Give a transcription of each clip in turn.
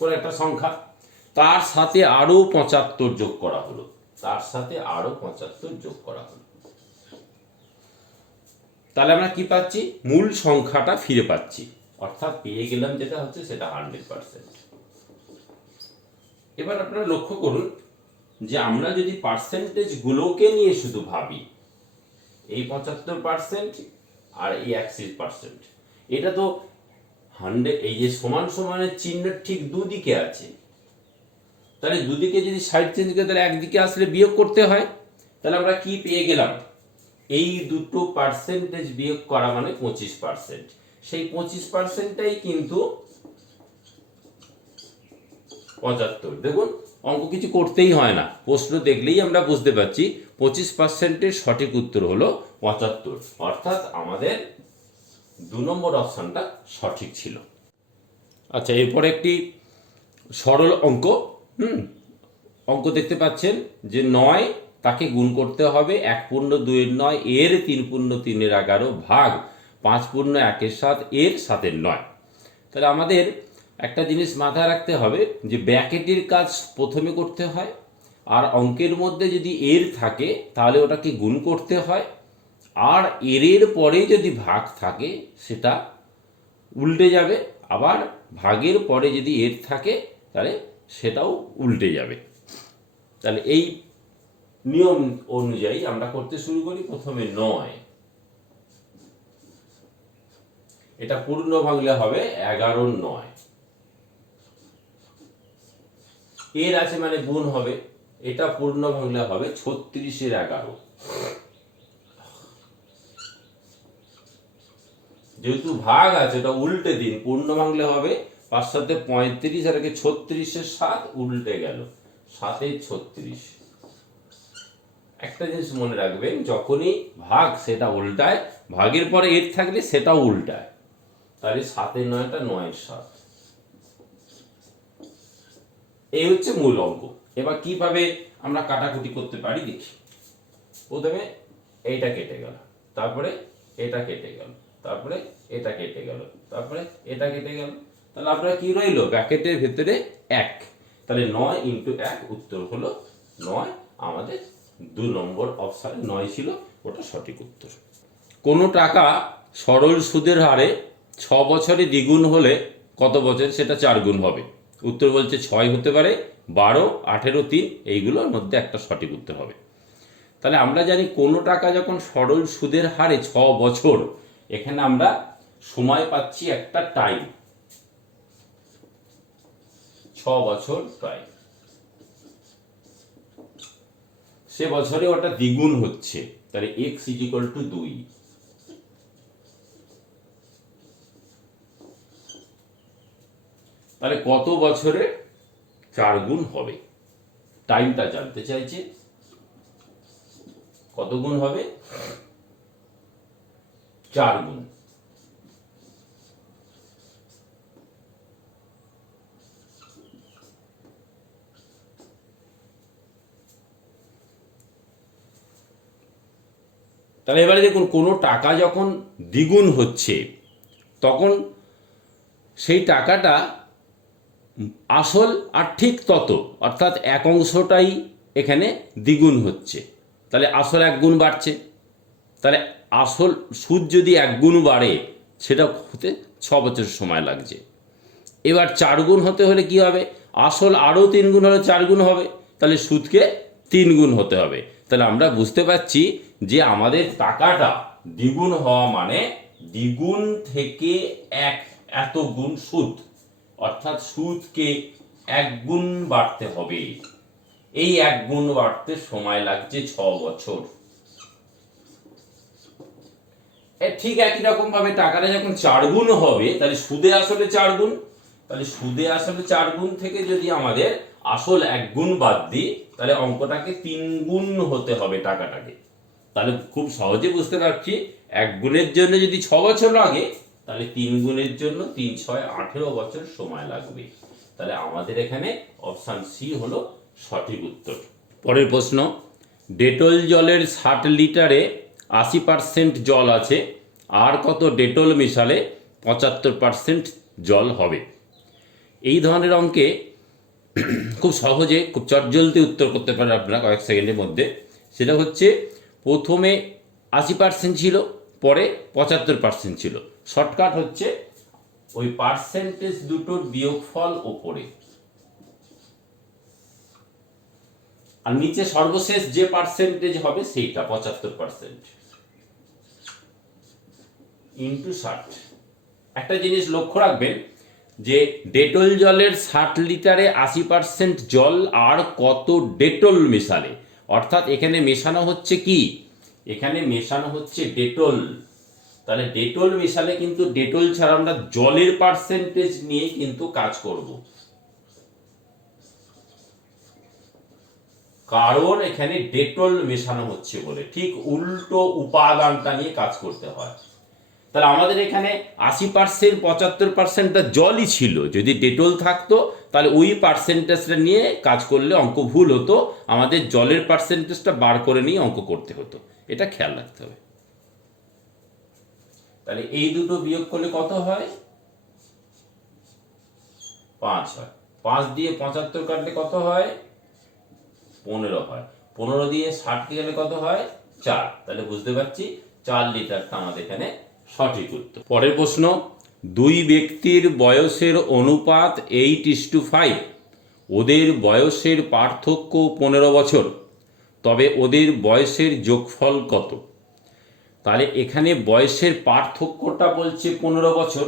করে একটা সংখ্যা। তার সাথে আরও পঁচাত্তর যোগ করা হলো। তার সাথে আরও পঁচাত্তর যোগ করা হলো। তাহলে আমরা কি পাচ্ছি? মূল সংখ্যাটা ফিরে পাচ্ছি। অর্থাৎ পেয়ে গেলাম যেটা হচ্ছে সেটা হান্ড্রেড পার্সেন্ট এবার আপনারা লক্ষ্য করুন যে আমরা যদি পার্সেন্টেজগুলোকে নিয়ে শুধু ভাবি, এই পঁচাত্তর পার্সেন্ট আর এই একশিস পার্সেন্ট এটা তো হান্ড্রেড এই যে সমান সমানের চিহ্ন ঠিক দুদিকে আছে। তাহলে দুদিকে যদি সাইড চেঞ্জ করে তাহলে একদিকে আসলে বিয়োগ করতে হয়, তাহলে আমরা কি পেয়ে গেলাম? এই দুটো পার্সেন্টেজ বিয়োগ করা মানে পঁচিশ পার্সেন্ট সেই পঁচিশ পার্সেন্টটাই কিন্তু পঁচাত্তর। দেখুন, অঙ্ক কিছু করতেই হয় না। প্রশ্ন দেখলেই আমরা বুঝতে পারছি, পঁচিশ পার্সেন্টের সঠিক উত্তর হলো পঁচাত্তর। অর্থাৎ আমাদের দু নম্বর অপশানটা সঠিক ছিল। আচ্ছা এরপর একটি সরল অঙ্ক, হুম? অঙ্ক দেখতে পাচ্ছেন যে নয় তাকে গুণ করতে হবে এক পূর্ণ দুইয়ের নয়, এর তিন পূর্ণ তিনের এগারো ভাগ, পাঁচ পূর্ণ একের সাত, এর সাতের নয়। তাহলে আমাদের একটা জিনিস মাথায় রাখতে হবে যে ব্যাকেটের কাজ প্রথমে করতে হয়, আর অঙ্কের মধ্যে যদি এর থাকে, তাহলে ওটাকে গুণ করতে হয় আর এরের পরে যদি ভাগ থাকে, সেটা উল্টে যাবে। আবার ভাগের পরে যদি এর থাকে, তাহলে সেটাও উল্টে যাবে। তাহলে এই নিয়ম অনুযায়ী আমরা করতে শুরু করি প্রথমে নয়। এটা পূর্ণ ভাঙলে হবে এগারো নয়। এর আছে মানে গুণ হবে। এটা পূর্ণ ভাঙলে হবে ছত্রিশের এগারো। যেহেতু ভাগ আছে, এটা উল্টে দিন। পূর্ণ ভাঙলে হবে পাঁচ সাথে পঁয়ত্রিশ, আর একে ছত্রিশের সাত উল্টে গেল। সাতে ছত্রিশ। একটা জিনিস মনে রাখবেন, যখনই ভাগ সেটা উল্টায়, ভাগের পরে এর থাকলে সেটাও উল্টায়। তাহলে সাতের নয়টা, নয়ের সাত। এই হচ্ছে মূল অঙ্ক। এবার কীভাবে আমরা কাটাকুটি করতে পারি, দেখি। প্রথমে এইটা কেটে গেল। তারপরে এটা কেটে গেল। তারপরে এটা কেটে গেল। তারপরে এটা কেটে গেল। তাহলে আপনার কি রইল? ব্যাকেটের ভেতরে এক। তাহলে নয় ইন্টু এক উত্তর হলো নয়। আমাদের দু নম্বর অপশানে নয় ছিল, ওটা সঠিক উত্তর। কোনো টাকা সরল সুদের হারে ছ বছরে দ্বিগুণ হলে কত বছর? সেটা চার গুণ হবে। উত্তর বলছে ছয় হতে পারে, বারো, আঠেরো, তিন, এইগুলোর মধ্যে একটা সঠিক উত্তর হবে। তাহলে আমরা জানি কোনো টাকা যখন সরল সুদের হারে ছ বছর, এখানে আমরা সময় পাচ্ছি একটা টাইম ছ বছর টাইম সে বছরে ওটা দ্বিগুণ হচ্ছে। তাহলে এক্স ইজিক্যাল টু দুই। তাহলে কত বছরে চার গুণ হবে? টাইমটা জানতে চাইছে। কত গুণ হবে? চার গুণ তাহলে এবারে দেখুন, কোনো টাকা যখন দ্বিগুণ হচ্ছে, তখন সেই টাকাটা আসল আর ঠিক তত, অর্থাৎ এক অংশটাই এখানে দ্বিগুণ হচ্ছে। তাহলে আসল এক গুণ বাড়ছে। তাহলে আসল সুদ যদি এক গুণ বাড়ে, সেটা হতে ছ বছর সময় লাগছে। এবার চার গুণ হতে হলে কি হবে? আসল আরও তিন গুণ হলে চার গুণ হবে। তাহলে সুদকে তিন গুণ হতে হবে। তাহলে আমরা বুঝতে পারছি যে আমাদের টাকাটা দ্বিগুণ হওয়া মানে দ্বিগুণ থেকে এক এত গুণ সুদ। অর্থাৎ সুদকে এক গুণ বাড়তে হবে। এই এক গুণ বাড়তে সময় লাগছে ছ বছর। ঠিক একই রকম ভাবে টাকাটা যখন চার গুণ হবে, তাহলে সুদে আসলে চার গুণ। তাহলে সুদে আসলে চার গুণ থেকে যদি আমাদের আসল এক গুণ বাদ দিই, তাহলে অঙ্কটাকে তিন গুণ হতে হবে টাকাটাকে। তাহলে খুব সহজে বুঝতে পারছি, এক গুণের জন্য যদি ছ বছর লাগে, তাহলে তিন গুণের জন্য তিন ছয় আঠেরো বছর সময় লাগবে। তাহলে আমাদের এখানে অপশান সি হলো সঠিক উত্তর। পরের প্রশ্ন, ডেটল জলের ষাট লিটারে আশি পার্সেন্ট জল আছে, আর কত ডেটল মেশালে পঁচাত্তর পার্সেন্ট জল হবে? এই ধরনের অঙ্কে খুব সহজে, খুব চটজলদি উত্তর করতে পারেন আপনারা কয়েক সেকেন্ডের মধ্যে। সেটা হচ্ছে, প্রথমে আশি পার্সেন্ট ছিল, পরে পঁচাত্তর পার্সেন্ট ছিল। শর্টকাট হচ্ছে, ওই পার্সেন্টেজ দুটোর বিয়োগফল ওপরে। আর নিচে সর্বশেষ যে পার্সেন্টেজ হবে সেইটা, পঁচাত্তর পার্সেন্ট ইন্টু ষাট। একটা জিনিস লক্ষ্য রাখবেন যে ডেটল জলের ষাট লিটারে আশি পার্সেন্ট জল আর কত ডেটল মেশালে? অর্থাৎ এখানে মেশানো হচ্ছে কি? এখানে মেশানো হচ্ছে ডেটল। তাহলে ডেটল মেশালে কিন্তু ডেটল ছাড়া আমরা জলের পার্সেন্টেজ নিয়ে কিন্তু কাজ করব। কারণ এখানে ডেটল মেশানো হচ্ছে বলে। ঠিক উল্টো উপাদানটা নিয়ে কাজ করতে হয়। তাহলে আমাদের এখানে আশি পার্সেন্ট, পঁচাত্তর পার্সেন্টটা জলই ছিল। যদি ডেটল থাকতো, তাহলে ওই পার্সেন্টেজটা নিয়ে কাজ করলে অঙ্ক ভুল হতো। আমাদের জলের পার্সেন্টেজটা বার করে নিয়ে অঙ্ক করতে হতো। এটা খেয়াল রাখতে হবে। তাহলে এই দুটো বিয়োগ করলে কত হয়? পাঁচ হয়। পাঁচ দিয়ে পঁচাত্তর কাটলে কত হয়? পনেরো হয়। পনেরো দিয়ে ষাটকে গেলে কত হয়? চার। তাহলে বুঝতে পারছি, চার লিটারটা আমাদের এখানে সঠিক উত্তর। পরের প্রশ্ন, দুই ব্যক্তির বয়সের অনুপাত এইট ইস টু ফাইভ ওদের বয়সের পার্থক্য পনেরো বছর, তবে ওদের বয়সের যোগফল কত? তাহলে এখানে বয়সের পার্থক্যটা বলছে পনেরো বছর,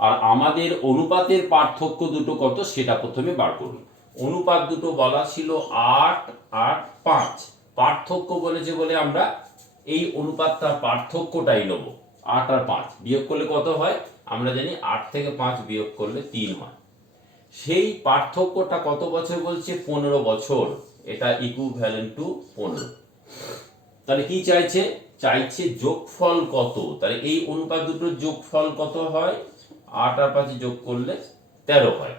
আর আমাদের অনুপাতের পার্থক্য দুটো কত সেটা প্রথমে বার করুন। অনুপাত দুটো বলা ছিল আট আট, পাঁচ। পার্থক্য বলেছে বলে আমরা এই অনুপাতটা পার্থক্যটাই নেব। আট আর পাঁচ। বিয়োগ করলে কত হয়? আমরা জানি আট থেকে পাঁচ বিয়োগ করলে তিন হয়। সেই পার্থক্যটা কত বছর বলছে? পনেরো বছর। এটা ইকুইভ্যালেন্ট টু পনেরো। তাহলে কি চাইছে? চাইছে যোগফল কত? তাহলে এই অনুপাত দুটোর যোগফল কত হয়? আট আর পাঁচে যোগ করলে তেরো হয়।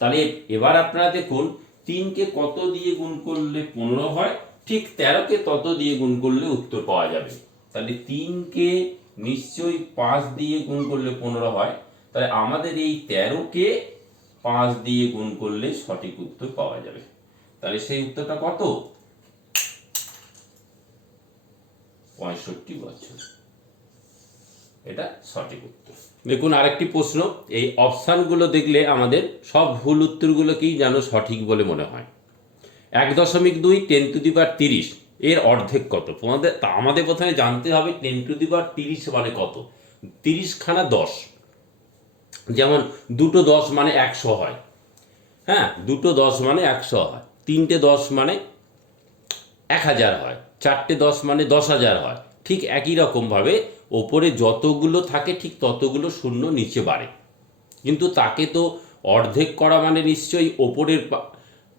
তাহলে এবার আপনারা দেখুন, তিনকে কত দিয়ে গুণ করলে পনেরো হয়? ঠিক তেরোকে তত দিয়ে গুণ করলে উত্তর পাওয়া যাবে। তাহলে তিনকে নিশ্চয়ই পাঁচ দিয়ে গুণ করলে পনেরো হয়। তাহলে আমাদের এই তেরোকে পাঁচ দিয়ে গুণ করলে সঠিক উত্তর পাওয়া যাবে। তাহলে সেই উত্তরটা কত? পঁয়ষট্টি বছর। এটা সঠিক উত্তর। দেখুন আরেকটি প্রশ্ন, এই অপশানগুলো দেখলে আমাদের সব ভুল উত্তরগুলোকেই যেন সঠিক বলে মনে হয়? এক দশমিক দুই, টেন টু দি পার তিরিশ। এর অর্ধেক কত? তোমাদের, তা আমাদের প্রথমে জানতে হবে টেন টু দি পার তিরিশ মানে কত? তিরিশখানা দশ। যেমন দুটো দশ মানে একশো হয়। হ্যাঁ দুটো দশ মানে একশো হয়। তিনটে দশ মানে এক হাজার হয়। চারটে দশ মানে দশ হাজার হয়। ঠিক একই রকমভাবে ওপরে যতগুলো থাকে, ঠিক ততগুলো শূন্য নিচে বাড়ে। কিন্তু তাকে তো অর্ধেক করা মানে নিশ্চয়ই ওপরের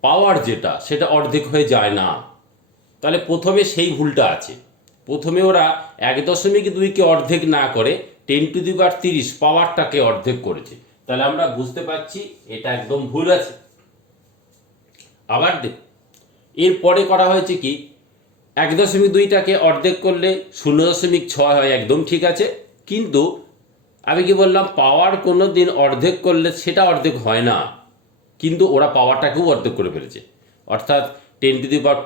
পাওয়ার যেটা, সেটা অর্ধেক হয়ে যায় না। তাহলে প্রথমে সেই ভুলটা আছে। প্রথমে ওরা এক দশমিক দুইকে অর্ধেক না করে টেন টু দি বার তিরিশ পাওয়ারটাকে অর্ধেক করেছে। তাহলে আমরা বুঝতে পারছি এটা একদম ভুল আছে। আবার দেখ, এরপরে করা হয়েছে কি, এক দশমিক দুইটাকে অর্ধেক করলে শূন্য দশমিক ছয় হয় একদম ঠিক আছে। কিন্তু আমি কি বললাম পাওয়ার কোনো দিন অর্ধেক করলে সেটা অর্ধেক হয় না। কিন্তু ওরা পাওয়ারটাকেও অর্ধেক করে ফেলেছে। অর্থাৎ ten to the power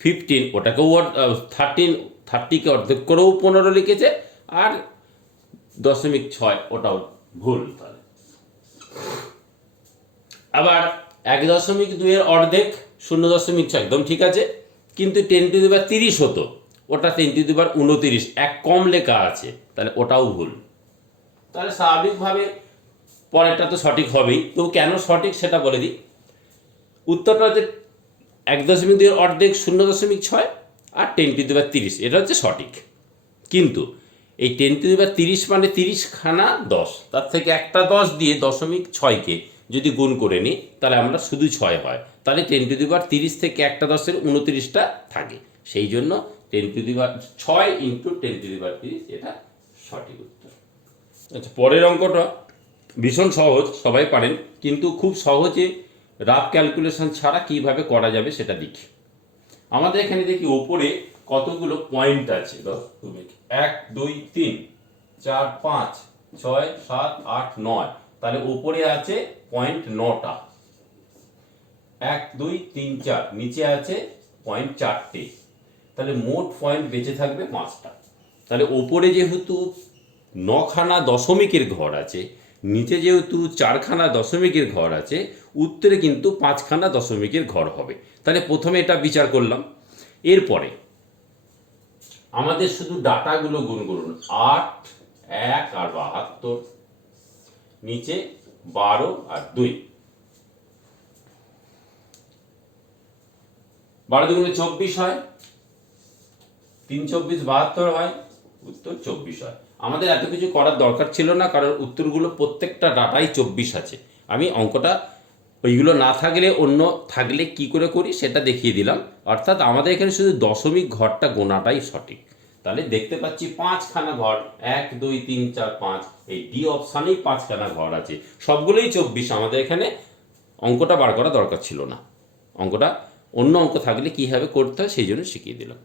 fifteen ওটাকেও thirteen থার্টিকে অর্ধেক করেও পনেরো লিখেছে, আর দশমিক ছয়, ওটাও ভুল তাহলে। আবার এক দশমিক দুইয়ের অর্ধেক, শূন্য দশমিক ছয়, একদম ঠিক আছে, কিন্তু টেন টু দুবার তিরিশ হতো, ওটা টেন টু দিবার উনতিরিশ, এক কম লেখা আছে, তাহলে ওটাও ভুল। তাহলে স্বাভাবিকভাবে পরেরটা তো সঠিক হবেই, তো কেন সঠিক সেটা বলে দিই। উত্তরটা হচ্ছে এক দশমিক দুইয়ের অর্ধেক শূন্য দশমিক ছয় আর টেন টু দিবার তিরিশ। এটা হচ্ছে সঠিক। কিন্তু এই টেন টু দিবার তিরিশ মানে তিরিশখানা দশ। তার থেকে একটা দশ দিয়ে দশমিক ছয়কে যদি গুণ করে নিই, তাহলে আমরা শুধু ছয় হয়। তাহলে টেন টু দিবার তিরিশ থেকে একটা দশের উনতিরিশটা থাকে। সেই জন্য টেন টু দিবার ছয় ইন্টু টেন টু দিবার তিরিশ, এটা সঠিক উত্তর। আচ্ছা পরের অঙ্কটা ভীষণ সহজ, সবাই পারেন। কিন্তু খুব সহজে রাফ ক্যালকুলেশন ছাড়া কীভাবে করা যাবে সেটা দেখি। আমাদের এখানে দেখি ওপরে কতগুলো পয়েন্ট আছে। এক, দুই, তিন, চার, পাঁচ, ছয়, সাত, আট, নয়। তাহলে ওপরে আছে পয়েন্ট নটা। এক, দুই, তিন, চার। নিচে আছে পয়েন্ট চারটে। তাহলে মোট পয়েন্ট বেঁচে থাকবে পাঁচটা। তাহলে ওপরে যেহেতু নখানা দশমিকের ঘর আছে নিচে যেহেতু চারখানা দশমিকের ঘর আছে, উত্তরে কিন্তু পাঁচখানা দশমিকের ঘর হবে। তাহলে প্রথমে এটা বিচার করলাম। এরপরে আমাদের শুধু ডাটাগুলো গুণ করুন। আট, এক আর বাহাত্তর, নিচে বারো আর দুই। বারো দুগুণে চব্বিশ হয়। তিন চব্বিশ বাহাত্তর হয়, উত্তর চব্বিশ হয়। আমাদের এত কিছু করার দরকার ছিল না, কারণ উত্তরগুলো প্রত্যেকটা ডাটাই চব্বিশ আছে। আমি অঙ্কটা, ওইগুলো না থাকলে, অন্য থাকলে কি করে করি সেটা দেখিয়ে দিলাম। অর্থাৎ আমাদের এখানে শুধু দশমিক ঘরটা গোনাটাই সঠিক। তাহলে দেখতে পাচ্ছি পাঁচখানা ঘর, এক, দুই, তিন, চার, পাঁচ, এই ডি অপশানেই পাঁচখানা ঘর আছে। সবগুলোই চব্বিশ, আমাদের এখানে অঙ্কটা বার করা দরকার ছিল না। অঙ্কটা অন্য অঙ্ক থাকলে কীভাবে করতে হয়, সেই জন্য শিখিয়ে দিলাম।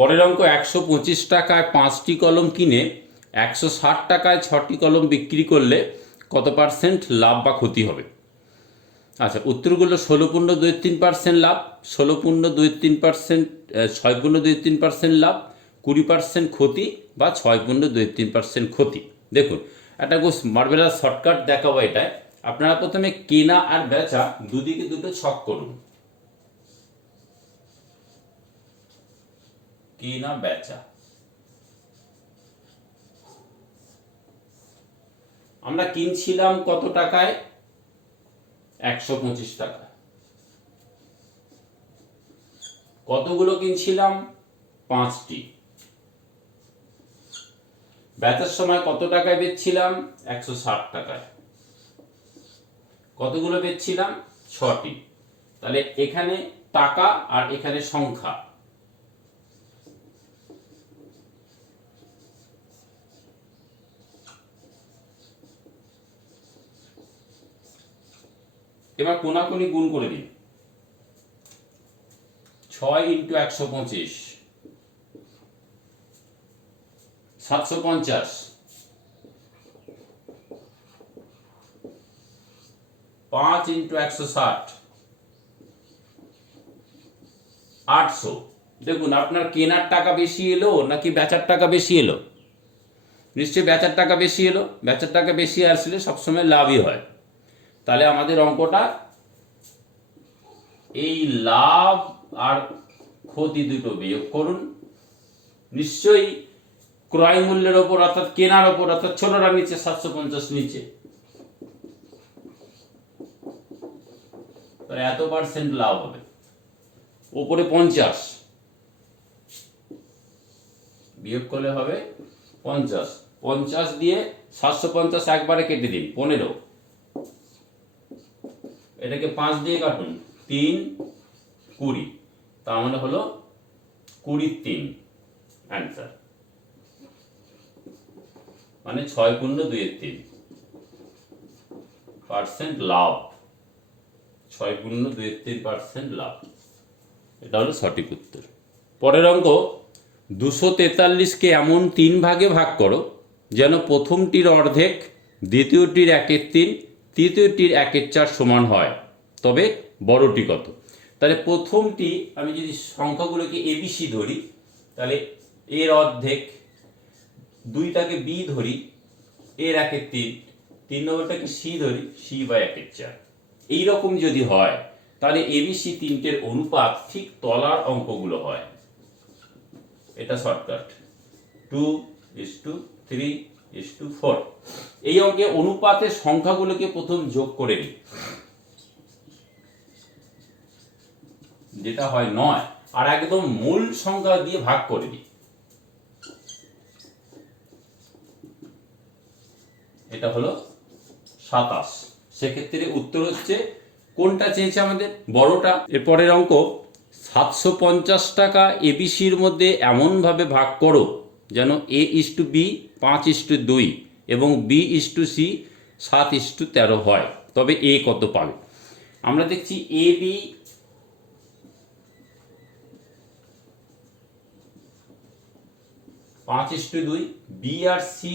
পরের অঙ্ক একশো পঁচিশ টাকায় পাঁচটি কলম কিনে একশো ষাট টাকায় ছটি কলম বিক্রি করলে কত পার্সেন্ট লাভ বা ক্ষতি হবে? আচ্ছা উত্তরগুলো ষোলো পূর্ণ দুই তিন পার্সেন্ট লাভ, ষোলো পূর্ণ দুই তিন পার্সেন্ট ছয় পূর্ণ দুই তিন পার্সেন্ট লাভ, কুড়ি পার্সেন্ট ক্ষতি বা ছয় পূর্ণ দুই তিন পার্সেন্ট ক্ষতি। দেখুন, একটা মার্বেলার শর্টকাট দেখাবো এটায়। আপনারা প্রথমে কেনা আর বেচা দুদিকে দুটো ছক করুন। কেনা বেচা? আমরা কিনছিলাম কত টাকায়? একশো পঁচিশ টাকা কতগুলো কিনছিলাম? পাঁচটি। বেচার সময় কত টাকায় বেচছিলাম? একশো ষাট টাকায়। কতগুলো বেচছিলাম? ছটি। তাহলে এখানে টাকা আর এখানে সংখ্যা। এবার কোনাকুনি গুণ করে দিন ছয় ইন্টু একশো পঁচিশ। সাতশো পঞ্চাশ। পাঁচ ইন্টু একশো ষাট। আটশো। দেখুন, আপনার কেনার টাকা বেশি এলো নাকি বেচার টাকা বেশি এলো? নিশ্চয়ই বেচার টাকা বেশি এলো। বেচার টাকা বেশি আসলে সবসময় লাভই হয়। তাহলে আমাদের অঙ্কটা এই লাভ আর ক্ষতি দুটো বিয়োগ করুন। নিশ্চয়ই ক্রয় মূল্যের ওপর অর্থাৎ কেনার ওপর, অর্থাৎ ছোটরা নিচে সাতশো পঞ্চাশ নিচে তাহলে এত পার্সেন্ট লাভ হবে। ওপরে পঞ্চাশ। বিয়োগ করলে হবে পঞ্চাশ। পঞ্চাশ দিয়ে সাতশো পঞ্চাশ একবারে কেটে দিন, পনেরো। এটাকে পাঁচ দিয়ে কাটুন। তিন, কুড়ি। তার মানে হলো কুড়ি তিন। অ্যান্সার মানে ছয় পূর্ণ দুইয়ের তিন। পার্সেন্ট লাভ। ছয় পূর্ণ দুইয়ের তিন পার্সেন্ট লাভ। এটা হলো সঠিক উত্তর। পরের অঙ্ক, দুশো তেতাল্লিশকে এমন তিন ভাগে ভাগ করো যেন প্রথমটির অর্ধেক দ্বিতীয়টির একের তিন তৃতীয়টির একের চার সমান হয়। তবে বড়টি কত? তাহলে প্রথমটি আমি যদি সংখ্যাগুলোকে এবিসি ধরি, তাহলে এর অর্ধেক দুইটাকে বি ধরি, এর একের তিন তিন নম্বরটাকে সি ধরি, সি বা একের চার। এইরকম যদি হয়, তাহলে এবিসি তিনটের অনুপাত ঠিক তলার অঙ্কগুলো হয়। এটা shortcut. Two is to three is to four এই অঙ্কে অনুপাতের সংখ্যাগুলোকে প্রথম যোগ করে নিই। যেটা হয় নয়, আর একদম মূল সংখ্যা দিয়ে ভাগ করে দিই এটা হলো সাতাশ। সেক্ষেত্রে উত্তর হচ্ছে, কোনটা চেয়েছে আমাদের? বড়টা। এরপরের অঙ্ক, সাতশো পঞ্চাশ টাকা এবিসির মধ্যে এমনভাবে ভাগ করো যেন এ ইস টু বি পাঁচ ইস টু দুই এবং বি ইস টু সি সাত ইস টু তেরো হয়। তবে এ কত পাবে? আমরা দেখছি এ বি পাঁচ ইস টু দুই বি আর সি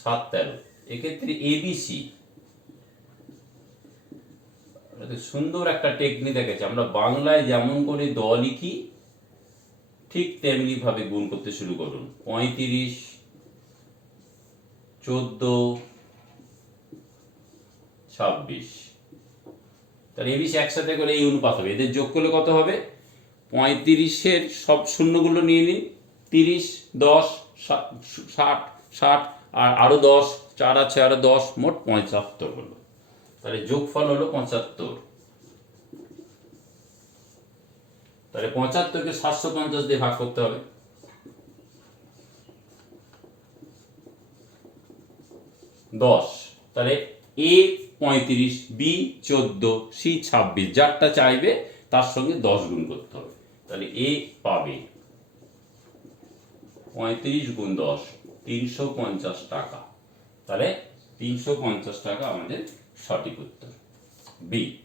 সাত তেরো। এক্ষেত্রে এবিসি সুন্দর একটা টেকনিক দেখেছি। আমরা বাংলায় যেমন করে দ লিখি, ঠিক তেমনি ভাবে গুণ করতে শুরু করুন। পঁয়ত্রিশ, চোদ্দ, ছাব্বিশ। তাহলে এবিসি একসাথে করে এই অনুপাত হবে। এদের যোগ করলে কত হবে? পঁয়ত্রিশের সব শূন্যগুলো নিয়ে নিন। তিরিশ, দশ ষাট ষাট, আর আরও দশ, চার আছে, আরও দশ, মোট পঁচাত্তর হলো। তাহলে যোগফল হলো পঁচাত্তর। তাহলে পঁচাত্তরকে সাতশো পঞ্চাশ দিয়ে ভাগ করতে হবে। দশ। তাহলে এ পঁয়ত্রিশ, বি চোদ্দ, সি ছাব্বিশ। যারটা চাইবে, তার সঙ্গে দশ গুণ করতে হবে। তাহলে এ পাবে পঁয়ত্রিশ গুণ দশ, তিনশো পঞ্চাশ টাকা। তাহলে তিনশো পঞ্চাশ টাকা আমাদের সঠিক উত্তর। বি